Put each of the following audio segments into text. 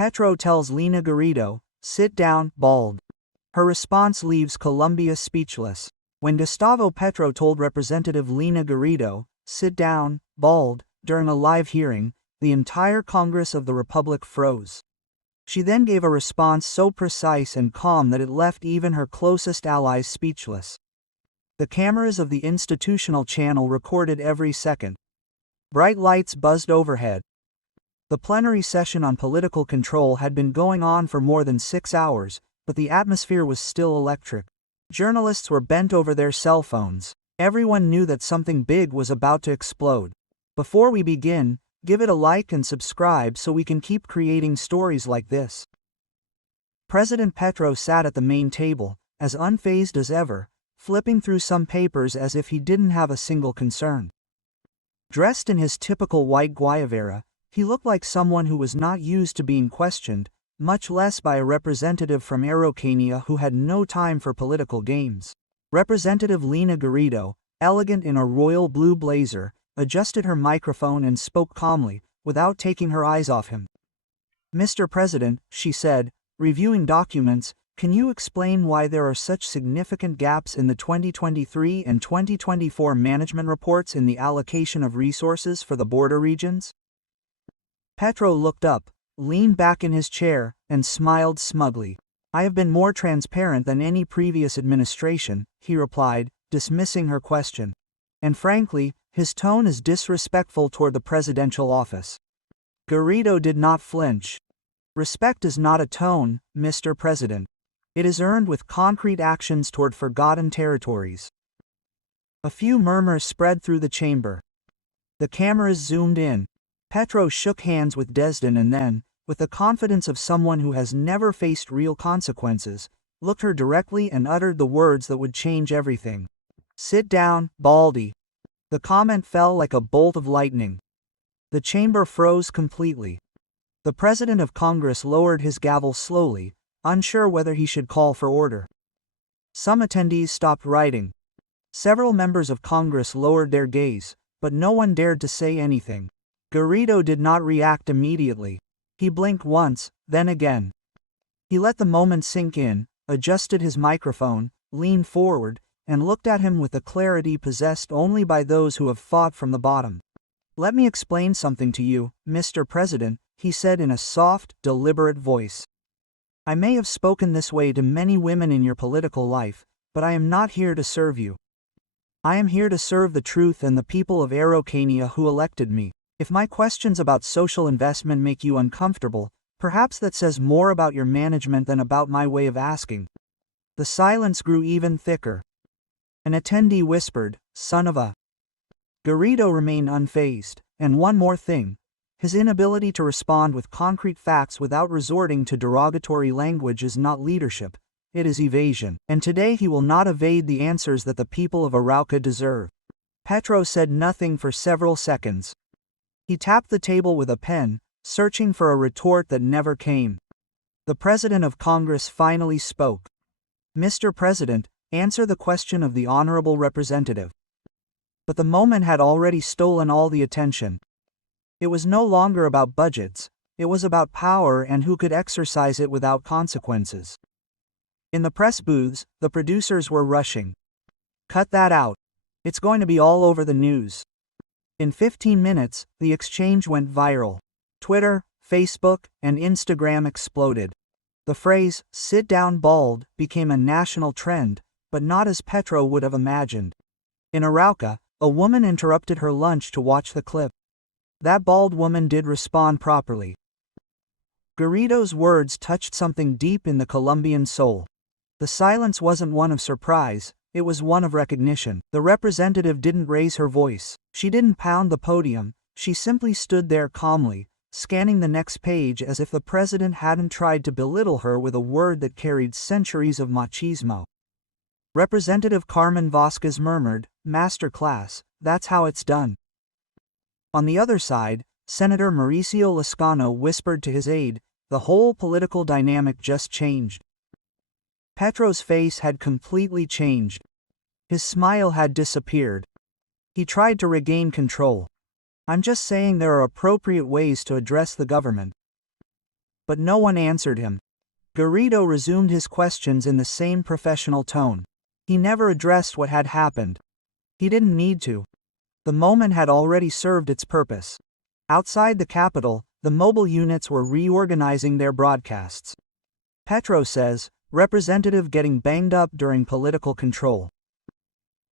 Petro tells Lina Garrido, sit down, bald. Her response leaves Colombia speechless. When Gustavo Petro told Representative Lina Garrido, sit down, bald, during a live hearing, the entire Congress of the Republic froze. She then gave a response so precise and calm that it left even her closest allies speechless. The cameras of the institutional channel recorded every second. Bright lights buzzed overhead. The plenary session on political control had been going on for more than 6 hours, but the atmosphere was still electric. Journalists were bent over their cell phones. Everyone knew that something big was about to explode. Before we begin, give it a like and subscribe so we can keep creating stories like this. President Petro sat at the main table, as unfazed as ever, flipping through some papers as if he didn't have a single concern. Dressed in his typical white guayabera, he looked like someone who was not used to being questioned, much less by a representative from Araucania who had no time for political games. Representative Lina Garrido, elegant in a royal blue blazer, adjusted her microphone and spoke calmly, without taking her eyes off him. Mr. President, she said, reviewing documents, can you explain why there are such significant gaps in the 2023 and 2024 management reports in the allocation of resources for the border regions? Petro looked up, leaned back in his chair, and smiled smugly. I have been more transparent than any previous administration, he replied, dismissing her question. And frankly, his tone is disrespectful toward the presidential office. Garrido did not flinch. Respect is not a tone, Mr. President. It is earned with concrete actions toward forgotten territories. A few murmurs spread through the chamber. The cameras zoomed in. Petro shook hands with Desden and then, with the confidence of someone who has never faced real consequences, looked her directly and uttered the words that would change everything. Sit down, Baldy. The comment fell like a bolt of lightning. The chamber froze completely. The President of Congress lowered his gavel slowly, unsure whether he should call for order. Some attendees stopped writing. Several members of Congress lowered their gaze, but no one dared to say anything. Garrido did not react immediately. He blinked once, then again. He let the moment sink in, adjusted his microphone, leaned forward, and looked at him with a clarity possessed only by those who have fought from the bottom. Let me explain something to you, Mr. President, he said in a soft, deliberate voice. I may have spoken this way to many women in your political life, but I am not here to serve you. I am here to serve the truth and the people of Araucania who elected me. If my questions about social investment make you uncomfortable, perhaps that says more about your management than about my way of asking. The silence grew even thicker. An attendee whispered, son of a. Garrido remained unfazed, and one more thing. His inability to respond with concrete facts without resorting to derogatory language is not leadership, it is evasion. And today he will not evade the answers that the people of Arauca deserve. Petro said nothing for several seconds. He tapped the table with a pen, searching for a retort that never came. The President of Congress finally spoke. Mr. President, answer the question of the honorable representative. But the moment had already stolen all the attention. It was no longer about budgets, it was about power and who could exercise it without consequences. In the press booths, the producers were rushing. Cut that out. It's going to be all over the news. In 15 minutes, the exchange went viral. Twitter, Facebook, and Instagram exploded. The phrase, sit down bald, became a national trend, but not as Petro would have imagined. In Arauca, a woman interrupted her lunch to watch the clip. That bald woman did respond properly. Garrido's words touched something deep in the Colombian soul. The silence wasn't one of surprise, it was one of recognition. The representative didn't raise her voice. She didn't pound the podium, she simply stood there calmly, scanning the next page as if the president hadn't tried to belittle her with a word that carried centuries of machismo. Representative Carmen Vasquez murmured, "Master class, that's how it's done." On the other side, Senator Mauricio Lascano whispered to his aide, "The whole political dynamic just changed." Petro's face had completely changed. His smile had disappeared. He tried to regain control. "I'm just saying there are appropriate ways to address the government." but no one answered him. Garrido resumed his questions in the same professional tone. He never addressed what had happened. He didn't need to. The moment had already served its purpose. Outside the capital, the mobile units were reorganizing their broadcasts. PETRO says, representative getting banged up during political control.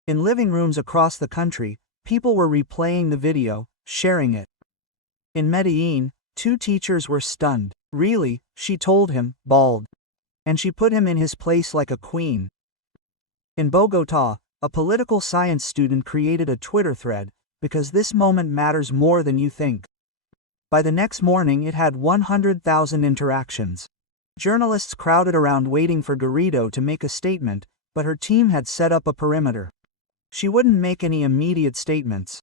In living rooms across the country, people were replaying the video, sharing it. In Medellin, 2 teachers were stunned. Really, she told him, bald. And she put him in his place like a queen. In Bogotá, a political science student created a Twitter thread, because this moment matters more than you think. By the next morning it had 100,000 interactions. Journalists crowded around waiting for Garrido to make a statement, but her team had set up a perimeter. She wouldn't make any immediate statements.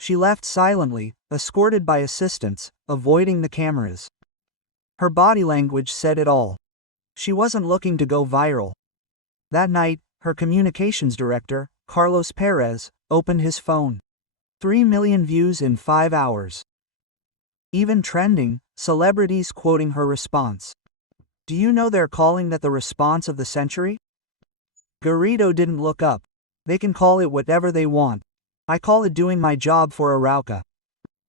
She left silently, escorted by assistants, avoiding the cameras. Her body language said it all. She wasn't looking to go viral. That night, her communications director, Carlos Perez, opened his phone. 3 million views in 5 hours. Even trending, celebrities quoting her response. Do you know they're calling that the response of the century? Garrido didn't look up. They can call it whatever they want. I call it doing my job for Arauca.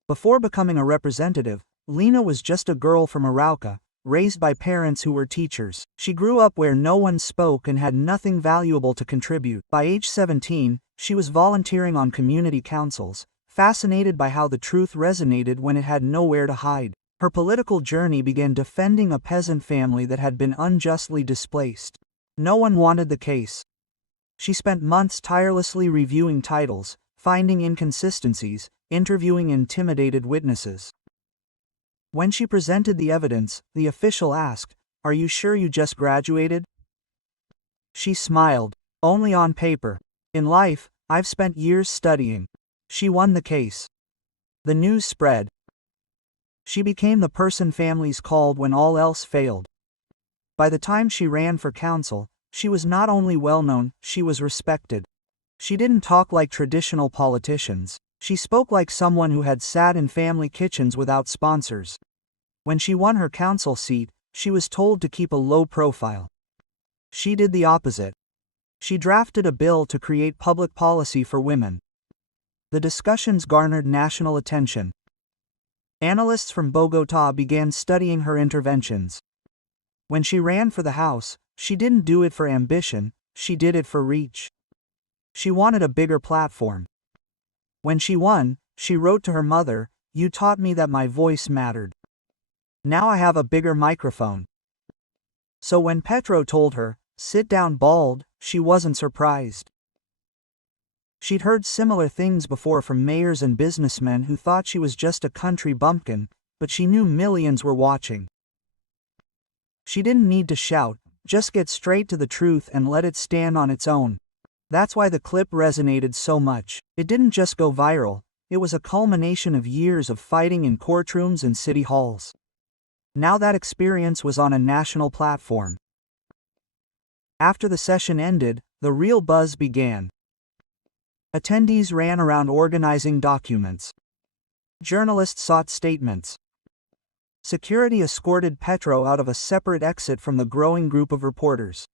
Before becoming a representative, Lina was just a girl from Arauca, raised by parents who were teachers. She grew up where no one spoke and had nothing valuable to contribute. By age 17, she was volunteering on community councils, fascinated by how the truth resonated when it had nowhere to hide. Her political journey began defending a peasant family that had been unjustly displaced. No one wanted the case. She spent months tirelessly reviewing titles, finding inconsistencies, interviewing intimidated witnesses. When she presented the evidence, the official asked, "Are you sure you just graduated?" She smiled. "Only on paper. In life, I've spent years studying." She won the case. The news spread. She became the person families called when all else failed. By the time she ran for council, she was not only well-known, she was respected. She didn't talk like traditional politicians. She spoke like someone who had sat in family kitchens without sponsors. When she won her council seat, she was told to keep a low profile. She did the opposite. She drafted a bill to create public policy for women. The discussions garnered national attention. Analysts from Bogotá began studying her interventions. When she ran for the House, she didn't do it for ambition, she did it for reach. She wanted a bigger platform. When she won, she wrote to her mother, "You taught me that my voice mattered. Now I have a bigger microphone." So when PETRO told her, "Sit down bald," she wasn't surprised. She'd heard similar things before from mayors and businessmen who thought she was just a country bumpkin, but she knew millions were watching. She didn't need to shout, just get straight to the truth and let it stand on its own. That's why the clip resonated so much. It didn't just go viral, it was a culmination of years of fighting in courtrooms and city halls. Now that experience was on a national platform. After the session ended, the real buzz began. Attendees ran around organizing documents. Journalists sought statements. Security escorted PETRO out of a separate exit from the growing group of reporters.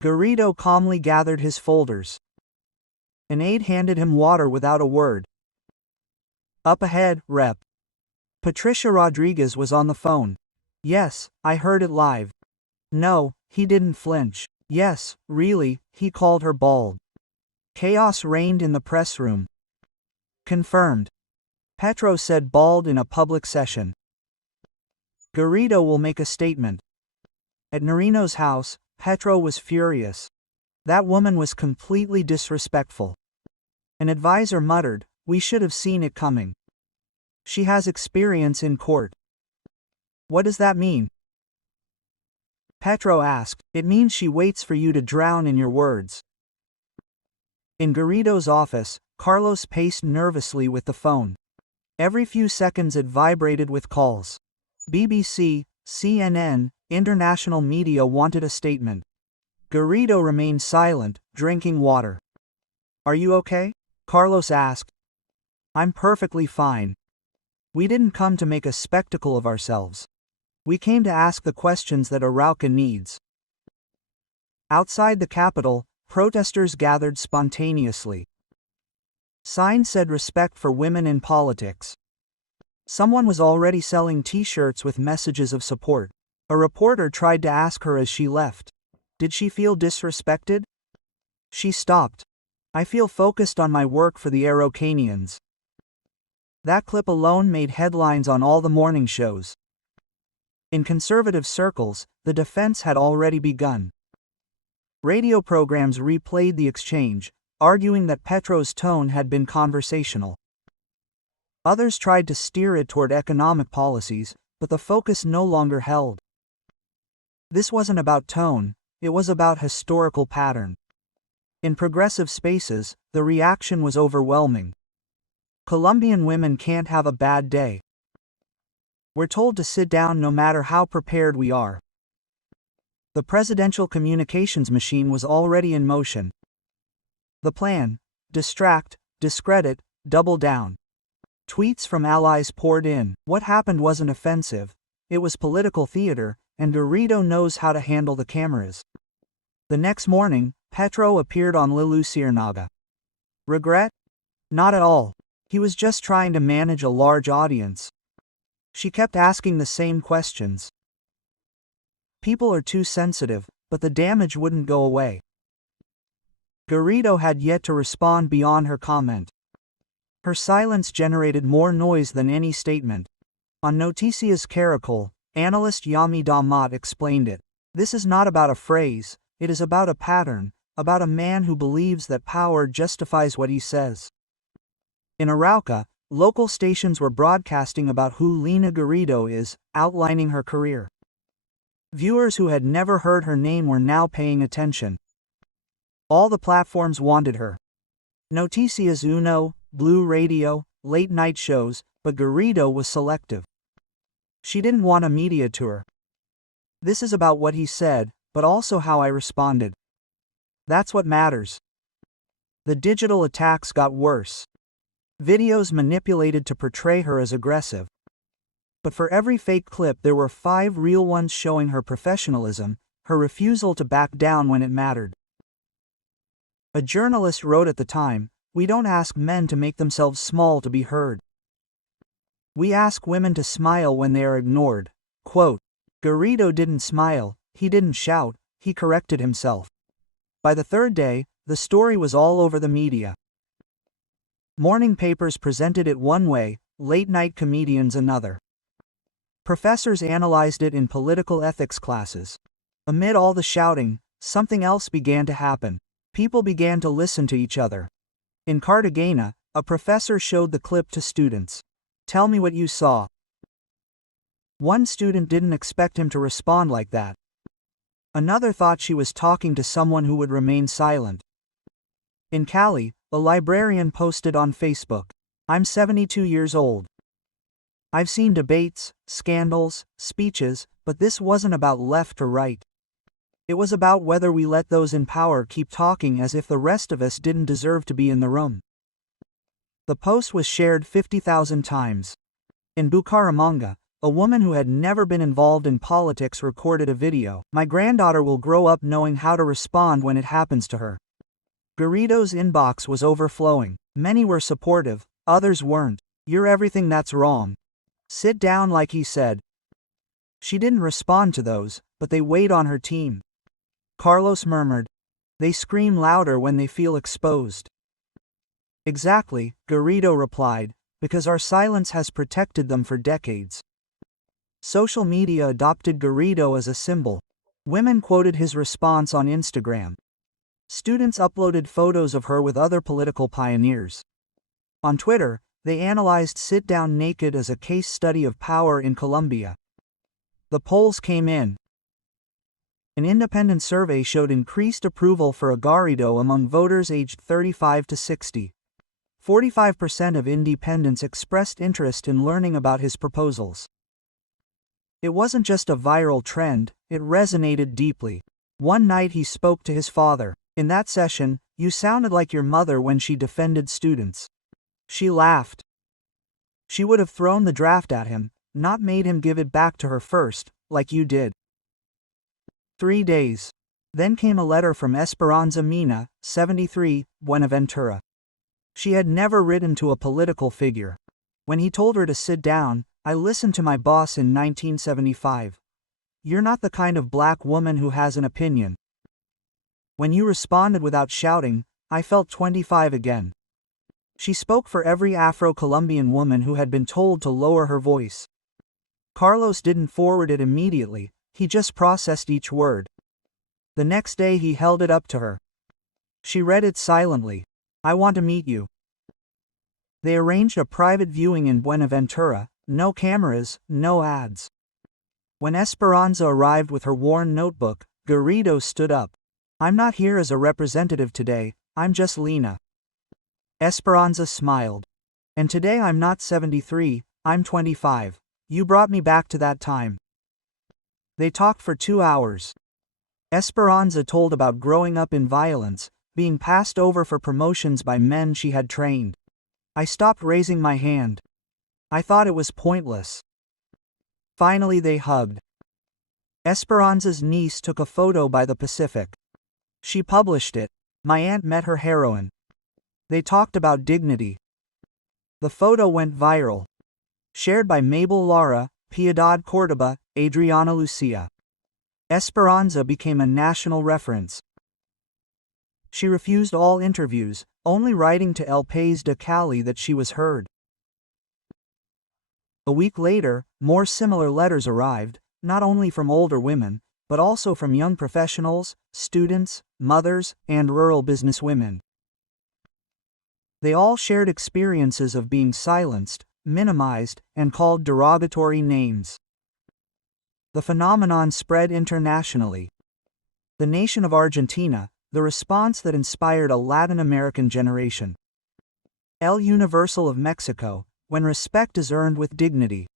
Garrido calmly gathered his folders. An aide handed him water without a word. Up ahead, Rep. Patricia Rodriguez was on the phone. "Yes, I heard it live." No, he didn't flinch. "Yes, really," he called her bald. Chaos reigned in the press room. Confirmed. PETRO said bald in a public session. Garrido will make a statement. At Nariño's house, PETRO was furious. That woman was completely disrespectful. An advisor muttered, "We should have seen it coming. She has experience in court." "What does that mean?" PETRO asked. "It means she waits for you to drown in your words." In Garrido's office, Carlos paced nervously with the phone. Every few seconds it vibrated with calls. BBC, CNN, international media wanted a statement. Garrido remained silent, drinking water. "Are you okay?" Carlos asked. "I'm perfectly fine. We didn't come to make a spectacle of ourselves. We came to ask the questions that Arauca needs. Outside the capital, protesters gathered spontaneously. Signs said respect for women in politics. Someone was already selling t-shirts with messages of support. A reporter tried to ask her as she left, did she feel disrespected? She stopped. I feel focused on my work for the Araucanians. That clip alone made headlines on all the morning shows. In conservative circles, the defense had already begun. Radio programs replayed the exchange, arguing that Petro's tone had been conversational. Others tried to steer it toward economic policies, but the focus no longer held. This wasn't about tone, it was about historical pattern. In progressive spaces, the reaction was overwhelming. Colombian women can't have a bad day. We're told to sit down no matter how prepared we are. The presidential communications machine was already in motion. The plan: distract, discredit, double down. Tweets from allies poured in. What happened wasn't offensive, it was political theater, and Garrido knows how to handle the cameras. The next morning, Petro appeared on Lilu Ciénaga. Regret? Not at all. He was just trying to manage a large audience. She kept asking the same questions. People are too sensitive, but the damage wouldn't go away. Garrido had yet to respond beyond her comment. Her silence generated more noise than any statement. On Noticias Caracol, analyst Yami Damat explained it. This is not about a phrase, it is about a pattern, about a man who believes that power justifies what he says. In Arauca, local stations were broadcasting about who LINA GARRIDO is, outlining her career. Viewers who had never heard her name were now paying attention. All the platforms wanted her. Noticias Uno, Blue Radio, late-night shows, but Garrido was selective. She didn't want a media tour. This is about what he said, but also how I responded. That's what matters. The digital attacks got worse. Videos manipulated to portray her as aggressive. But for every fake clip there were 5 real ones showing her professionalism, her refusal to back down when it mattered. A journalist wrote at the time, "We don't ask men to make themselves small to be heard. We ask women to smile when they are ignored." Quote, Garrido didn't smile, he didn't shout, he corrected himself. By the third day, the story was all over the media. Morning papers presented it one way, late-night comedians another. Professors analyzed it in political ethics classes. Amid all the shouting, something else began to happen. People began to listen to each other. In Cartagena, a professor showed the clip to students. "Tell me what you saw." One student didn't expect him to respond like that. Another thought she was talking to someone who would remain silent. In Cali, a librarian posted on Facebook, "I'm 72 years old. I've seen debates, scandals, speeches, but this wasn't about left or right. It was about whether we let those in power keep talking as if the rest of us didn't deserve to be in the room." The post was shared 50,000 times. In Bucaramanga, a woman who had never been involved in politics recorded a video. "My granddaughter will grow up knowing how to respond when it happens to her." Garrido's inbox was overflowing. Many were supportive, others weren't. "You're everything that's wrong. Sit down," like he said. She didn't respond to those, but they weighed on her team. Carlos murmured, "They scream louder when they feel exposed." Exactly, Garrido replied, "because our silence has protected them for decades." Social media adopted Garrido as a symbol. Women quoted his response on Instagram. Students uploaded photos of her with other political pioneers. On Twitter, they analyzed "Sit Down Naked" as a case study of power in Colombia. The polls came in. An independent survey showed increased approval for Garrido among voters aged 35 to 60. 45% of independents expressed interest in learning about his proposals. It wasn't just a viral trend, it resonated deeply. One night he spoke to his father. In that session, "You sounded like your mother when she defended students." She laughed. She would have thrown the draft at him, not made him give it back to her first, like you did. 3 days. Then came a letter from Esperanza Mina, 73, Buenaventura. She had never written to a political figure. When he told her to sit down, I listened to my boss in 1975. You're not the kind of black woman who has an opinion. When you responded without shouting, I felt 25 again. She spoke for every Afro-Colombian woman who had been told to lower her voice. Carlos didn't forward it immediately, he just processed each word. The next day he held it up to her. She read it silently. I want to meet you. They arranged a private viewing in Buenaventura, no cameras, no ads. When Esperanza arrived with her worn notebook, Garrido stood up. I'm not here as a representative today, I'm just Lina. Esperanza smiled. And today I'm not 73, I'm 25. You brought me back to that time. They talked for 2 hours. Esperanza told about growing up in violence, being passed over for promotions by men she had trained. I stopped raising my hand. I thought it was pointless. Finally they hugged. Esperanza's niece took a photo by the Pacific. She published it. My aunt met her heroine. They talked about dignity. The photo went viral. Shared by Mabel Lara, Piedad Cordoba, Adriana Lucia. Esperanza became a national reference. She refused all interviews, only writing to El País de Cali that she was heard. A week later, more similar letters arrived, not only from older women, but also from young professionals, students, mothers, and rural businesswomen. They all shared experiences of being silenced, minimized, and called derogatory names. The phenomenon spread internationally. The nation of Argentina, the response that inspired a Latin American generation. El Universal of Mexico, when respect is earned with dignity.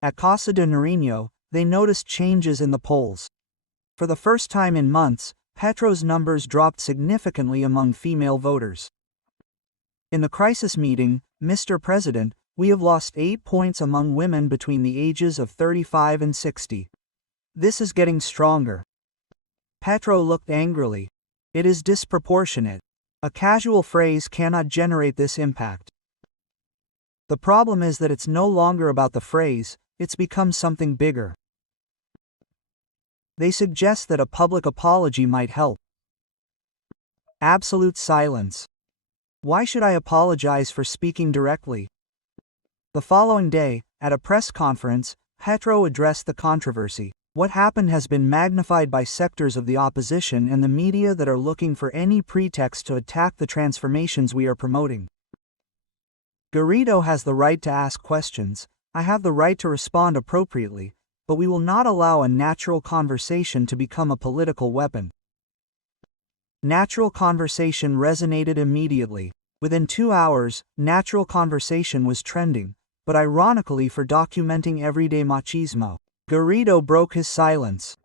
At Casa de Nariño, they noticed changes in the polls. For the first time in months, Petro's numbers dropped significantly among female voters. In the crisis meeting, Mr. President, we have lost 8 points among women between the ages of 35 and 60. This is getting stronger. Petro looked angrily. It is disproportionate. A casual phrase cannot generate this impact. The problem is that it's no longer about the phrase, it's become something bigger. They suggest that a public apology might help. Absolute silence. Why should I apologize for speaking directly? The following day, at a press conference, Petro addressed the controversy. What happened has been magnified by sectors of the opposition and the media that are looking for any pretext to attack the transformations we are promoting. Garrido has the right to ask questions, I have the right to respond appropriately, but we will not allow a natural conversation to become a political weapon. Natural conversation resonated immediately. Within 2 hours, natural conversation was trending, but ironically for documenting everyday machismo. Garrido broke his silence.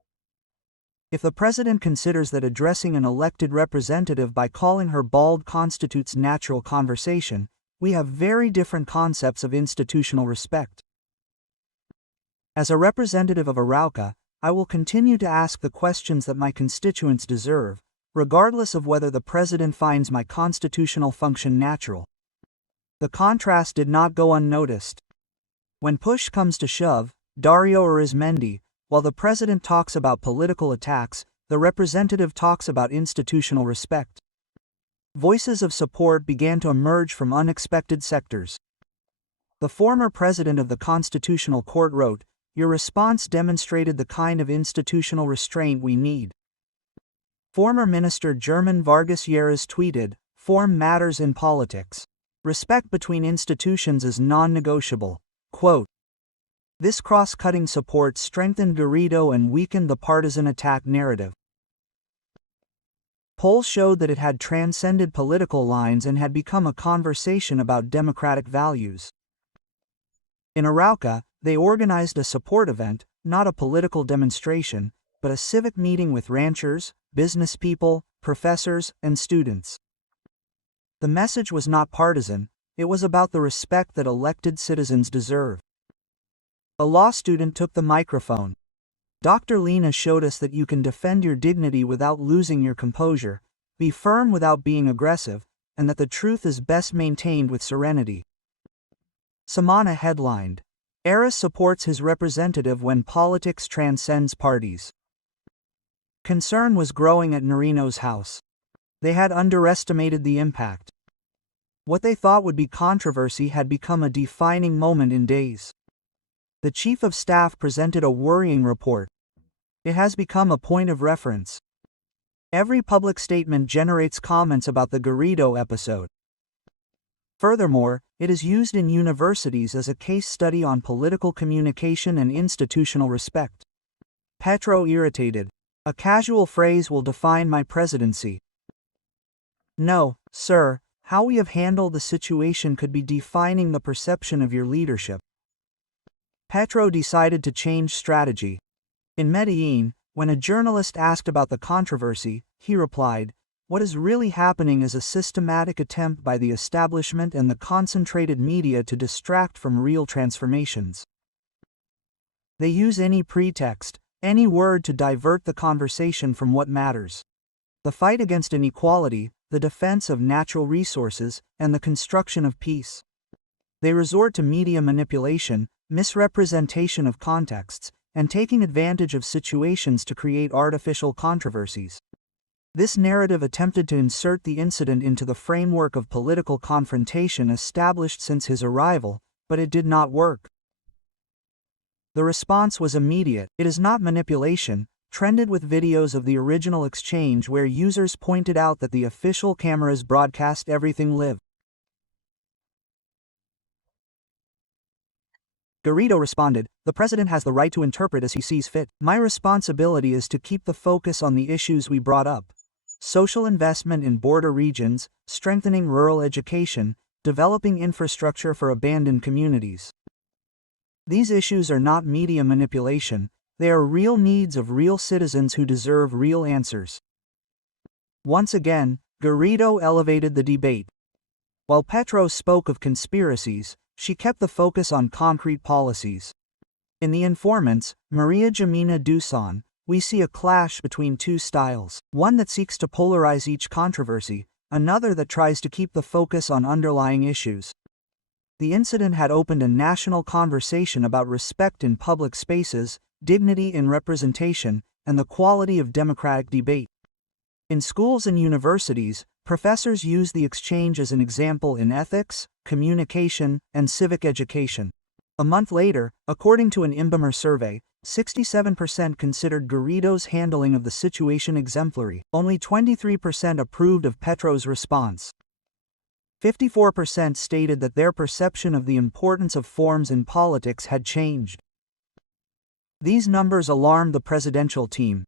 If the president considers that addressing an elected representative by calling her bald constitutes natural conversation, we have very different concepts of institutional respect. As a representative of Arauca, I will continue to ask the questions that my constituents deserve, regardless of whether the president finds my constitutional function natural. The contrast did not go unnoticed. When push comes to shove, Dario Arizmendi, while the president talks about political attacks, the representative talks about institutional respect. Voices of support began to emerge from unexpected sectors. The former president of the Constitutional Court wrote, "Your response demonstrated the kind of institutional restraint we need." Former Minister German Vargas Lleras tweeted, "Form matters in politics. Respect between institutions is non-negotiable." Quote, this cross-cutting support strengthened Garrido and weakened the partisan attack narrative. Polls showed that it had transcended political lines and had become a conversation about democratic values. In Arauca, they organized a support event, not a political demonstration, but a civic meeting with ranchers, business people, professors, and students. The message was not partisan, it was about the respect that elected citizens deserve. A law student took the microphone. Dr. Lina showed us that you can defend your dignity without losing your composure, be firm without being aggressive, and that the truth is best maintained with serenity. Samana headlined, Eris supports his representative when politics transcends parties. Concern was growing at Narino's house. They had underestimated the impact. What they thought would be controversy had become a defining moment in days. The chief of staff presented a worrying report. It has become a point of reference. Every public statement generates comments about the Garrido episode. Furthermore, it is used in universities as a case study on political communication and institutional respect. PETRO irritated. A casual phrase will define my presidency. No, sir, how we have handled the situation could be defining the perception of your leadership. PETRO decided to change strategy. In Medellin, when a journalist asked about the controversy, he replied, "What is really happening is a systematic attempt by the establishment and the concentrated media to distract from real transformations. They use any pretext, any word to divert the conversation from what matters. The fight against inequality, the defense of natural resources, and the construction of peace. They resort to media manipulation, misrepresentation of contexts, and taking advantage of situations to create artificial controversies. This narrative attempted to insert the incident into the framework of political confrontation established since his arrival, but it did not work." The response was immediate. It is not manipulation, trended with videos of the original exchange where users pointed out that the official cameras broadcast everything live. Garrido responded, "The president has the right to interpret as he sees fit. My responsibility is to keep the focus on the issues we brought up. Social investment in border regions, strengthening rural education, developing infrastructure for abandoned communities. These issues are not media manipulation, they are real needs of real citizens who deserve real answers." Once again, Garrido elevated the debate. While PETRO spoke of conspiracies, she kept the focus on concrete policies. In The Informants, Maria Jimena Duzon, we see a clash between two styles, one that seeks to polarize each controversy, another that tries to keep the focus on underlying issues. The incident had opened a national conversation about respect in public spaces, dignity in representation, and the quality of democratic debate. In schools and universities, professors use the exchange as an example in ethics, communication, and civic education. A month later, according to an Imbemer survey, 67% considered Garrido's handling of the situation exemplary. Only 23% approved of PETRO's response. 54% stated that their perception of the importance of forms in politics had changed. These numbers alarmed the presidential team.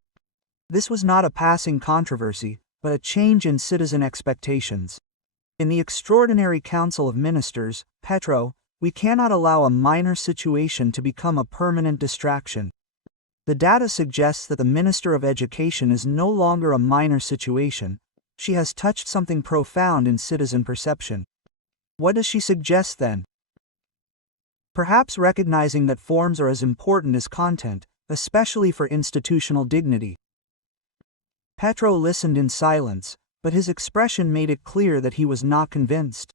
This was not a passing controversy, but a change in citizen expectations. In the Extraordinary Council of Ministers, PETRO, we cannot allow a minor situation to become a permanent distraction. The data suggests that the Minister of Education is no longer a minor situation. She has touched something profound in citizen perception. What does she suggest then? Perhaps recognizing that forms are as important as content, especially for institutional dignity. PETRO listened in silence, but his expression made it clear that he was not convinced.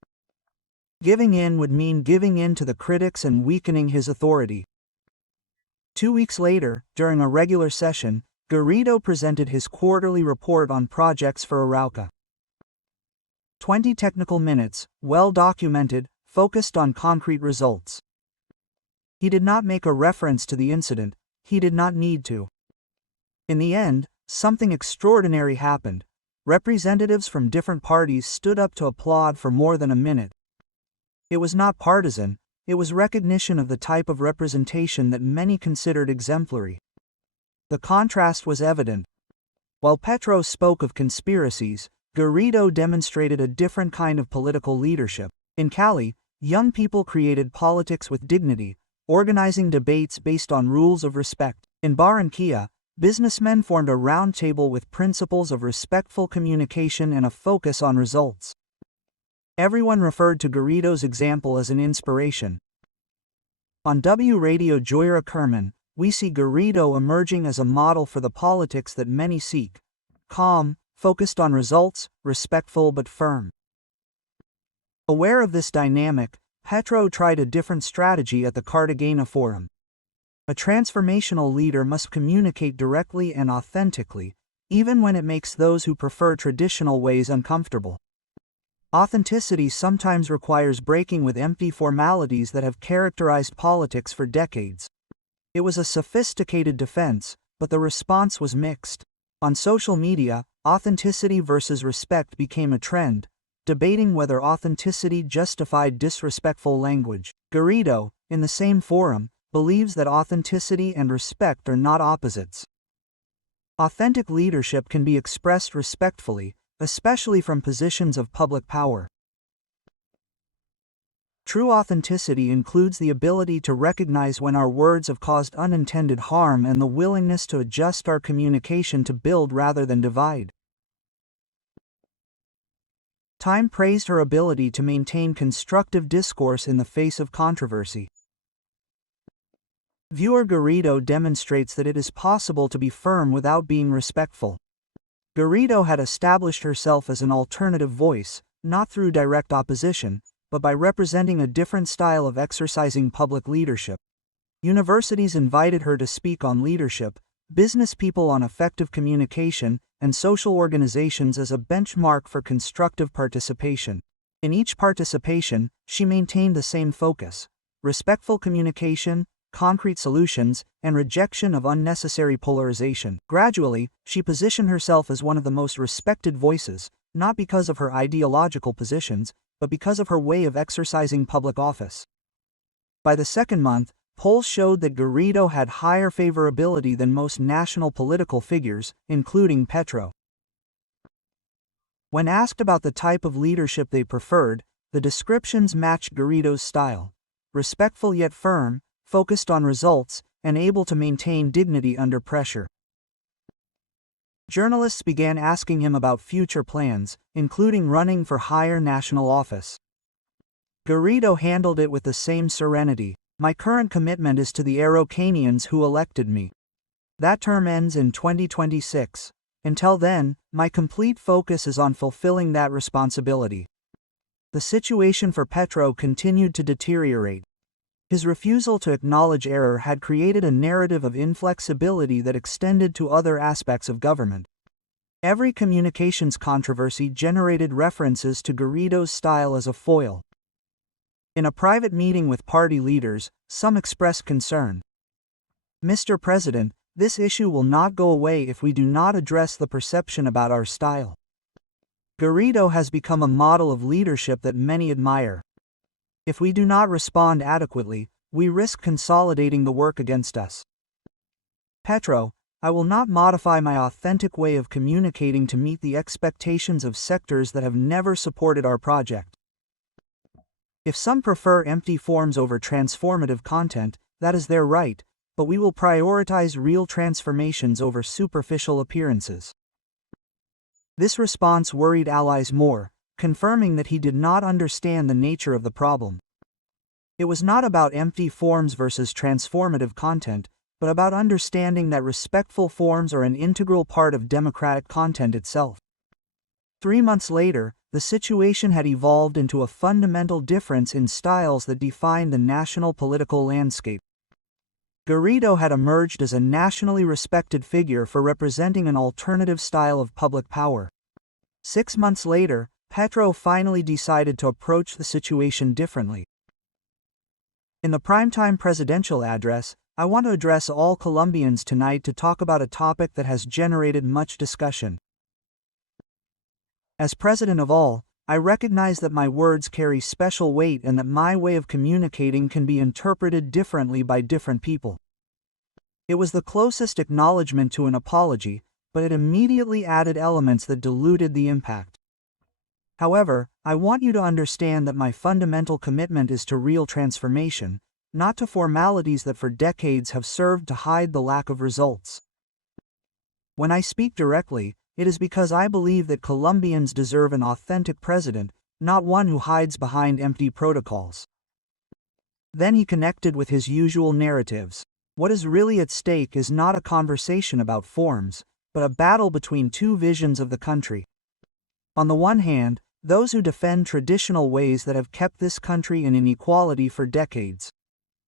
Giving in would mean giving in to the critics and weakening his authority. 2 weeks later, during a regular session, Garrido presented his quarterly report on projects for Arauca. 20 technical minutes, well documented, focused on concrete results. He did not make a reference to the incident, he did not need to. In the end, something extraordinary happened. Representatives from different parties stood up to applaud for more than a minute. It was not partisan, it was recognition of the type of representation that many considered exemplary. The contrast was evident. While PETRO spoke of conspiracies, Garrido demonstrated a different kind of political leadership. In Cali, young people created politics with dignity, organizing debates based on rules of respect. In Barranquilla, businessmen formed a round table with principles of respectful communication and a focus on results. Everyone referred to Garrido's example as an inspiration. On W Radio Joyra Kerman, we see Garrido emerging as a model for the politics that many seek: calm, focused on results, respectful but firm. Aware of this dynamic, PETRO tried a different strategy at the Cartagena Forum. A transformational leader must communicate directly and authentically, even when it makes those who prefer traditional ways uncomfortable. Authenticity sometimes requires breaking with empty formalities that have characterized politics for decades. It was a sophisticated defense, but the response was mixed. On social media, authenticity versus respect became a trend, debating whether authenticity justified disrespectful language. Garrido, in the same forum, believes that authenticity and respect are not opposites. Authentic leadership can be expressed respectfully, especially from positions of public power. True authenticity includes the ability to recognize when our words have caused unintended harm and the willingness to adjust our communication to build rather than divide. Time praised her ability to maintain constructive discourse in the face of controversy. Viewer Garrido demonstrates that it is possible to be firm without being respectful. Garrido had established herself as an alternative voice, not through direct opposition, but by representing a different style of exercising public leadership. Universities invited her to speak on leadership, business people on effective communication, and social organizations as a benchmark for constructive participation. In each participation, she maintained the same focus: respectful communication, concrete solutions, and rejection of unnecessary polarization. Gradually, she positioned herself as one of the most respected voices, not because of her ideological positions, but because of her way of exercising public office. By the second month, polls showed that Garrido had higher favorability than most national political figures, including PETRO. When asked about the type of leadership they preferred, the descriptions matched Garrido's style: respectful yet firm, focused on results, and able to maintain dignity under pressure. Journalists began asking him about future plans, including running for higher national office. Garrido handled it with the same serenity: "My current commitment is to the Araucanians who elected me. That term ends in 2026. Until then, my complete focus is on fulfilling that responsibility." The situation for PETRO continued to deteriorate. His refusal to acknowledge error had created a narrative of inflexibility that extended to other aspects of government. Every communications controversy generated references to Garrido's style as a foil. In a private meeting with party leaders, some expressed concern. "Mr. President, this issue will not go away if we do not address the perception about our style." Garrido has become a model of leadership that many admire. If we do not respond adequately, we risk consolidating the work against us. PETRO: "I will not modify my authentic way of communicating to meet the expectations of sectors that have never supported our project. If some prefer empty forms over transformative content, that is their right, but we will prioritize real transformations over superficial appearances." This response worried allies more, confirming that he did not understand the nature of the problem. It was not about empty forms versus transformative content, but about understanding that respectful forms are an integral part of democratic content itself. 3 months later, the situation had evolved into a fundamental difference in styles that defined the national political landscape. Garrido had emerged as a nationally respected figure for representing an alternative style of public power. 6 months later, PETRO finally decided to approach the situation differently. In the primetime presidential address, I want to address all Colombians tonight to talk about a topic that has generated much discussion. As president of all, I recognize that my words carry special weight and that my way of communicating can be interpreted differently by different people. It was the closest acknowledgement to an apology, but it immediately added elements that diluted the impact. However, I want you to understand that my fundamental commitment is to real transformation, not to formalities that for decades have served to hide the lack of results. When I speak directly, it is because I believe that Colombians deserve an authentic president, not one who hides behind empty protocols. Then he connected with his usual narratives. What is really at stake is not a conversation about forms, but a battle between two visions of the country. On the one hand, those who defend traditional ways that have kept this country in inequality for decades.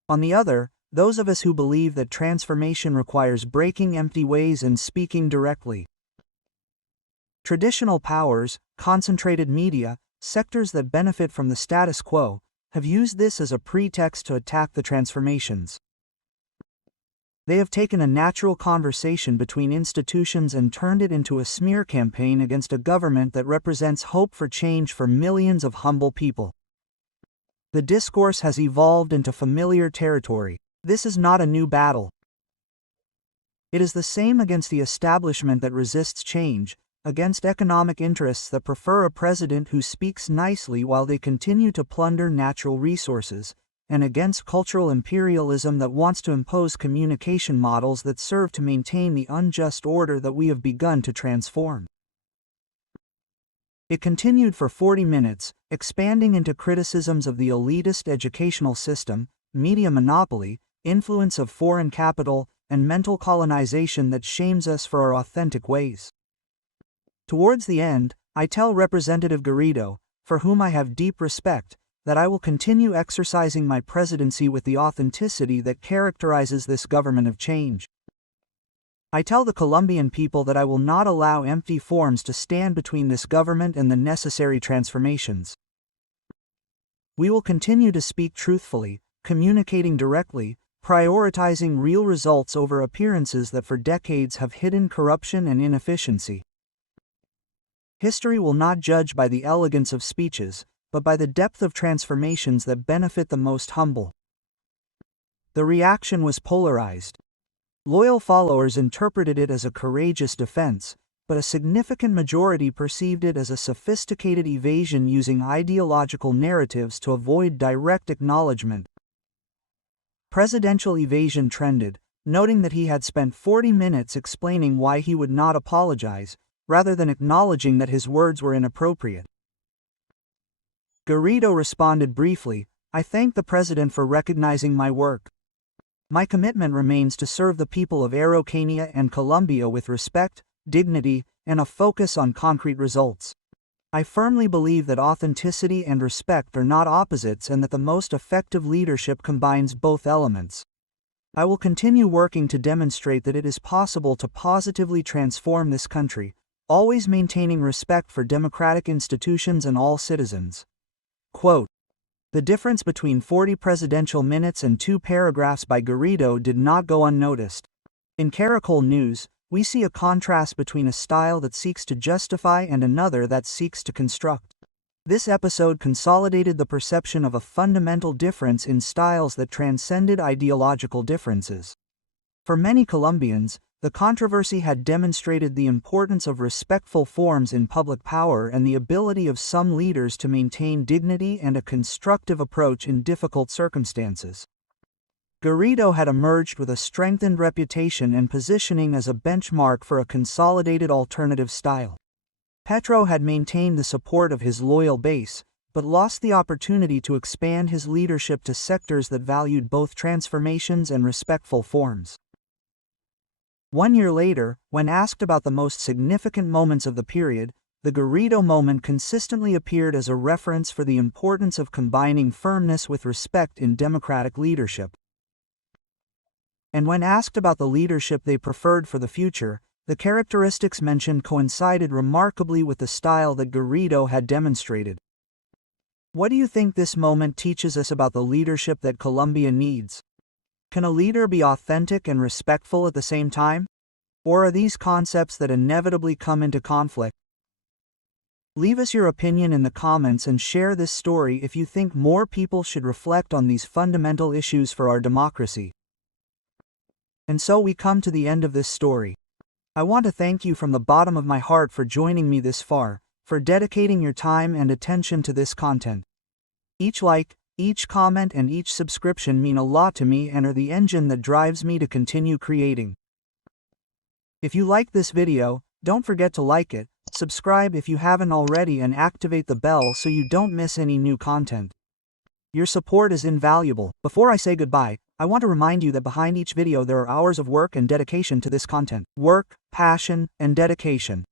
On the other, those of us who believe that transformation requires breaking empty ways and speaking directly. Traditional powers, concentrated media, sectors that benefit from the status quo, have used this as a pretext to attack the transformations. They have taken a natural conversation between institutions and turned it into a smear campaign against a government that represents hope for change for millions of humble people. The discourse has evolved into familiar territory. This is not a new battle. It is the same against the establishment that resists change, against economic interests that prefer a president who speaks nicely while they continue to plunder natural resources, and against cultural imperialism that wants to impose communication models that serve to maintain the unjust order that we have begun to transform. It continued for 40 minutes, expanding into criticisms of the elitist educational system, media monopoly, influence of foreign capital, and mental colonization that shames us for our authentic ways. Towards the end, I tell Representative Garrido, for whom I have deep respect, that I will continue exercising my presidency with the authenticity that characterizes this government of change. I tell the Colombian people that I will not allow empty forms to stand between this government and the necessary transformations. We will continue to speak truthfully, communicating directly, prioritizing real results over appearances that for decades have hidden corruption and inefficiency. History will not judge by the elegance of speeches, but by the depth of transformations that benefit the most humble. The reaction was polarized. Loyal followers interpreted it as a courageous defense, but a significant majority perceived it as a sophisticated evasion using ideological narratives to avoid direct acknowledgement. Presidential evasion trended, noting that he had spent 40 minutes explaining why he would not apologize, rather than acknowledging that his words were inappropriate. Garrido responded briefly, "I thank the President for recognizing my work. My commitment remains to serve the people of Araucania and Colombia with respect, dignity, and a focus on concrete results. I firmly believe that authenticity and respect are not opposites and that the most effective leadership combines both elements. I will continue working to demonstrate that it is possible to positively transform this country, always maintaining respect for democratic institutions and all citizens." Quote, the difference between 40 presidential minutes and 2 paragraphs by Garrido did not go unnoticed. In Caracol News, we see a contrast between a style that seeks to justify and another that seeks to construct. This episode consolidated the perception of a fundamental difference in styles that transcended ideological differences. For many Colombians, the controversy had demonstrated the importance of respectful forms in public power and the ability of some leaders to maintain dignity and a constructive approach in difficult circumstances. Garrido had emerged with a strengthened reputation and positioning as a benchmark for a consolidated alternative style. PETRO had maintained the support of his loyal base, but lost the opportunity to expand his leadership to sectors that valued both transformations and respectful forms. 1 year later, when asked about the most significant moments of the period, the Garrido moment consistently appeared as a reference for the importance of combining firmness with respect in democratic leadership. And when asked about the leadership they preferred for the future, the characteristics mentioned coincided remarkably with the style that Garrido had demonstrated. What do you think this moment teaches us about the leadership that Colombia needs? Can a leader be authentic and respectful at the same time? Or are these concepts that inevitably come into conflict? Leave us your opinion in the comments and share this story if you think more people should reflect on these fundamental issues for our democracy. And so we come to the end of this story. I want to thank you from the bottom of my heart for joining me this far, for dedicating your time and attention to this content. Each like, each comment and each subscription mean a lot to me and are the engine that drives me to continue creating. If you like this video, don't forget to like it, subscribe if you haven't already and activate the bell so you don't miss any new content. Your support is invaluable. Before I say goodbye, I want to remind you that behind each video there are hours of work and dedication to this content. Work, passion, and dedication.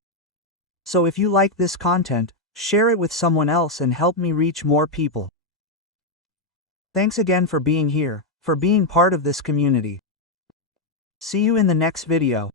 So if you like this content, share it with someone else and help me reach more people. Thanks again for being here, for being part of this community. See you in the next video.